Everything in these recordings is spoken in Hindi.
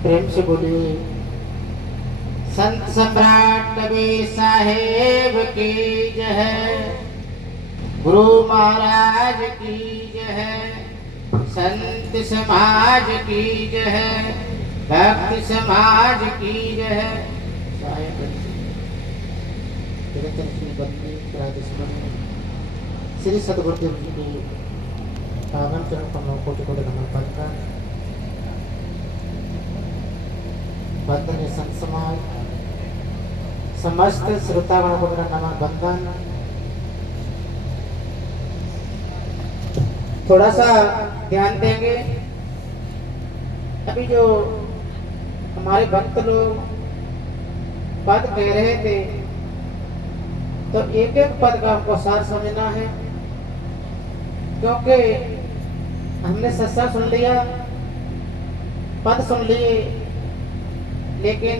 प्रेम से बोलिए। संत सम्राट कबीर साहेब की जय, गुरु महाराज की जय, संत समाज की जय, भक्त समाज की जय। श्री सदगुरुदेव जी की पावन चरण कमलों को कोटि नमन करकर वंदनीय संत समाज समस्त श्रोतागण को मेरा नमन बंदन। थोड़ा सा ध्यान देंगे। अभी जो हमारे भक्त लोग पद कह रहे थे, तो एक एक पद का हमको सार समझना है, क्योंकि हमने सत्संग सुन लिया, पद सुन लिए, लेकिन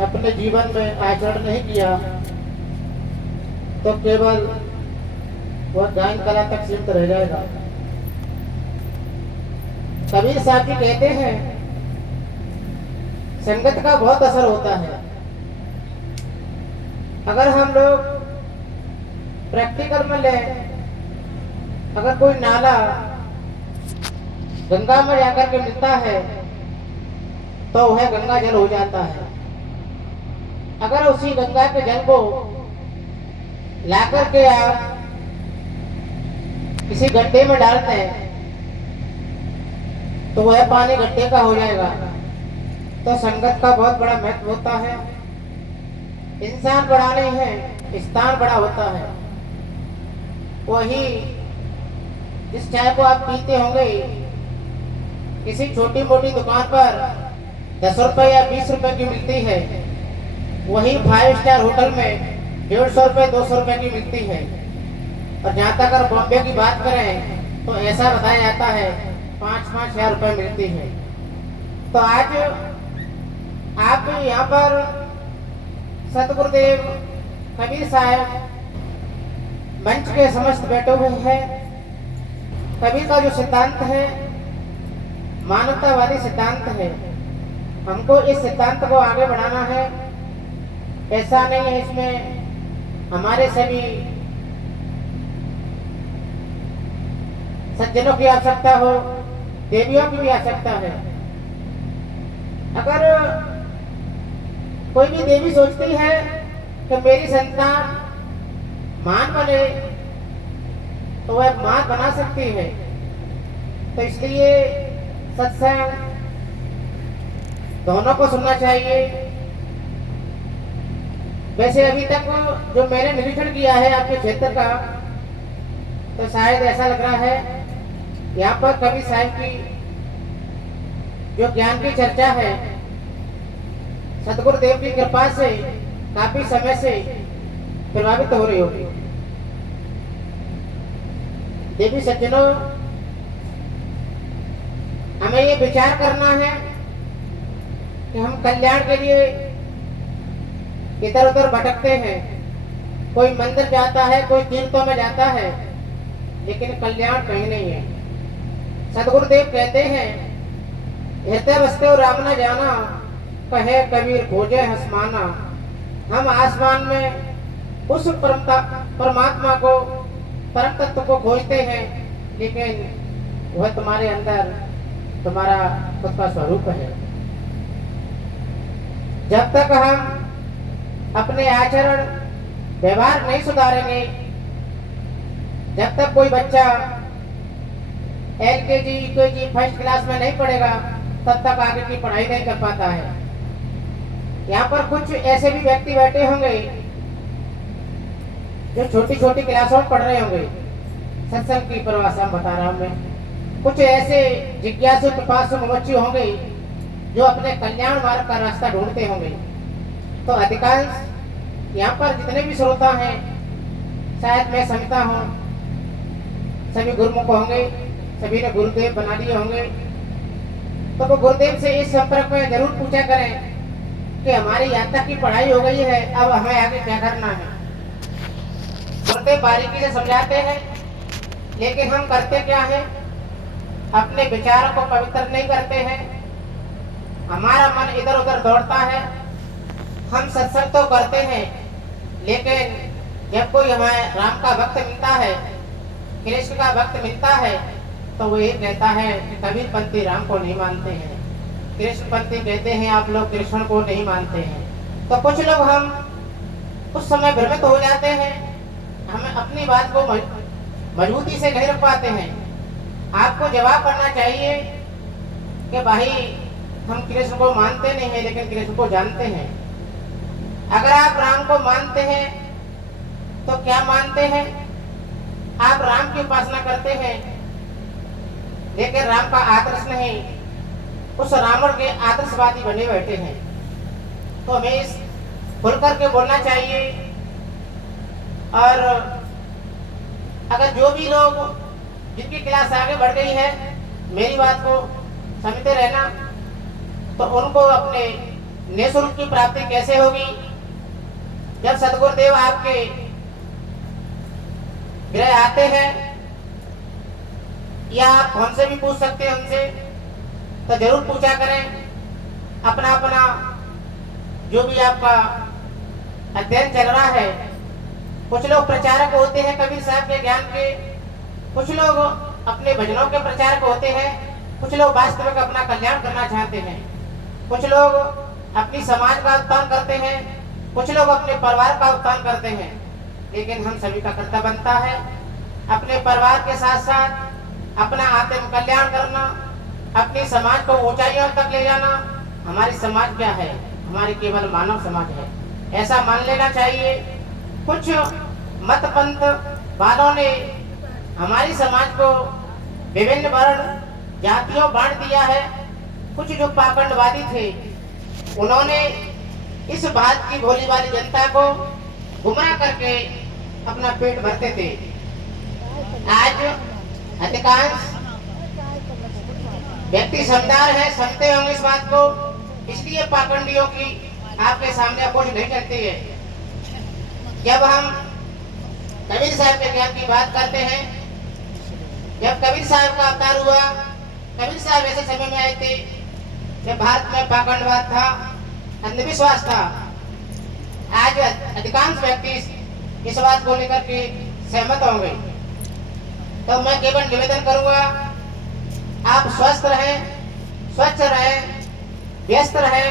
अपने जीवन में आचरण नहीं किया, तो केवल वह गायन कला तक सीमित रह जाएगा। कबीर साहब जी कहते हैं संगत का बहुत असर होता है। अगर हम लोग प्रैक्टिकल में लें, अगर कोई नाला गंगा में जाकर के मिलता है तो वह गंगा जल हो जाता है। अगर उसी गंगा के जल को लाकर के आप किसी गड्ढे में डालते हैं तो वह पानी गड्ढे का हो जाएगा। तो संगत का बहुत बड़ा महत्व होता है। इंसान बड़ा नहीं है, स्थान बड़ा होता है। वही जिस चाय को आप पीते होंगे, किसी छोटी मोटी दुकान पर 10 रुपए या 20 रुपए की मिलती है, वही 5 स्टार होटल में 150 रुपए 200 रुपए की मिलती है। और जहाँ तक अगर बॉम्बे की बात करें तो ऐसा बताया जाता है 5-5 हजार रुपए मिलती है। तो आज आप यहाँ पर सतगुरुदेव कबीर साहब मंच के समस्त बैठे हुए हैं। कबीर का जो सिद्धांत है मानवतावादी सिद्धांत है। हमको इस सिद्धांत को आगे बढ़ाना है। ऐसा नहीं है इसमें हमारे सभी सज्जनों की आवश्यकता हो, देवियों की भी आवश्यकता है। अगर कोई भी देवी सोचती है कि मेरी संतान मान बने, तो वह मां बना सकती है। तो इसलिए सत्संग दोनों को सुनना चाहिए। वैसे अभी तक जो मैंने निरीक्षण किया है आपके क्षेत्र का, तो शायद ऐसा लग रहा है यहाँ पर कबीर साहब की जो ज्ञान की चर्चा है सतगुरुदेव की कृपा से काफी समय से प्रभावित हो रही होगी। देवी सज्जनों, हमें ये विचार करना है कि हम कल्याण के लिए इधर उधर भटकते हैं। कोई मंदिर जाता है, कोई तीर्थों में जाता है, लेकिन कल्याण कहीं नहीं है। सतगुरुदेव कहते हैं हृदय बसते हो राम न जाना, कहे कबीर खोजे हसमाना। हम आसमान में उस परमात्मा को, परम तत्व को खोजते हैं, लेकिन वह तुम्हारे अंदर तुम्हारा खुद का स्वरूप है। जब तक हम अपने आचरण व्यवहार नहीं सुधारेंगे, जब तक कोई बच्चा LKG, UKG फर्स्ट क्लास में नहीं पढ़ेगा, तब तक आगे की पढ़ाई नहीं कर पाता है। यहाँ पर कुछ ऐसे भी व्यक्ति बैठे होंगे जो छोटी छोटी क्लासों में पढ़ रहे होंगे। सत्संग की परिभाषा बता रहा हूँ मैं। कुछ ऐसे जिज्ञासु पिपासु मुमुक्षु होंगे जो अपने कल्याण मार्ग का रास्ता ढूंढते होंगे। तो अधिकांश यहाँ पर जितने भी श्रोता हैं, शायद मैं समझता हूँ सभी गुरुमुख होंगे, सभी ने गुरुदेव बना लिए होंगे। तो वो गुरुदेव से इस संपर्क में जरूर पूछा करें कि हमारी यहाँ तक की पढ़ाई हो गई है, अब हमें आगे क्या करना है। गुरुदेव बारीकी से समझाते हैं, लेकिन हम करते क्या है, अपने विचारों को पवित्र नहीं करते हैं। हम मन इधर उधर दौड़ता है। हम सत्संग तो करते हैं, लेकिन जब कोई हमें राम का भक्त मिलता है, कृष्ण का भक्त मिलता है, तो वो ये कहता है कि कबीरपंथी राम को नहीं मानते हैं, कृष्णपंथी कहते हैं आप लोग कृष्ण को नहीं मानते हैं। तो कुछ लोग हम उस समय भ्रमित हो जाते हैं, हमें अपनी बात को मजबूती से नहीं रख पाते हैं। आपको जवाब करना चाहिए कि भाई हम कृष्ण को मानते नहीं हैं, लेकिन कृष्ण को जानते हैं। अगर आप राम को मानते हैं तो क्या मानते हैं? आप राम की उपासना करते हैं, लेकिन राम का आदर्श नहीं, उस रावण के आदर्शवादी बने बैठे हैं। तो हमें इस खुल करके बोलना चाहिए। और अगर जो भी लोग जिनकी क्लास आगे बढ़ गई है, मेरी बात को समझते रहना, तो उनको अपने निःशुल्क की प्राप्ति कैसे होगी? जब सदगुरुदेव आपके गृह आते हैं, या आप हमसे भी पूछ सकते हैं, उनसे तो जरूर पूछा करें। अपना अपना जो भी आपका अध्ययन चल रहा है, कुछ लोग प्रचारक होते हैं कबीर साहब के ज्ञान के, कुछ लोग अपने भजनों के प्रचारक होते हैं, कुछ लोग वास्तविक अपना कल्याण करना चाहते हैं, कुछ लोग अपनी समाज का उत्थान करते हैं, कुछ लोग अपने परिवार का उत्थान करते हैं। लेकिन हम सभी का कर्तव्य बनता है अपने परिवार के साथ साथ अपना आत्म कल्याण करना, अपनी समाज को ऊंचाइयों तक ले जाना। हमारी समाज क्या है? हमारी केवल मानव समाज है, ऐसा मान लेना चाहिए। कुछ मत पंथ वालों ने हमारी समाज को विभिन्न वर्ण जातियों बांट दिया है। कुछ जो पाखंडवादी थे, उन्होंने इस बात की भोली वाली जनता को गुमराह करके अपना पेट भरते थे। आज अधिकांश व्यक्ति समझदार है, समझते होंगे इस बात को, इसलिए पाखंडियों की आपके सामने अपोज नहीं करती है। जब हम कबीर साहब के ज्ञान की बात करते हैं, जब कबीर साहब का अवतार हुआ, कबीर साहब ऐसे समय में आए थे जब भारत में पाखंडवाद था, अंधविश्वास था। आज अधिकांश व्यक्ति इस बात को लेकर के सहमत होंगे। तो मैं केवल निवेदन करूंगा, आप स्वस्थ रहें, स्वच्छ रहें, व्यस्त रहें,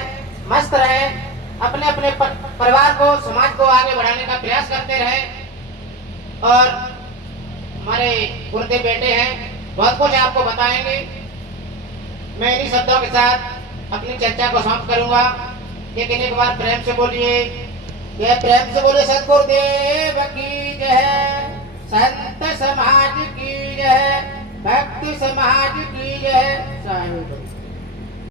मस्त रहें, अपने अपने परिवार को, समाज को आगे बढ़ाने का प्रयास करते रहें। और हमारे गुरुदेव बेटे हैं, बहुत कुछ आपको बताएंगे। मैं इन्हीं शब्दों के साथ अपनी चर्चा को समाप्त करूंगा, लेकिन एक बार प्रेम से बोलिए, यह प्रेम से बोले सदगुरुदेव की जय, संत समाज की जय, भक्ति समाज की जय। साहिब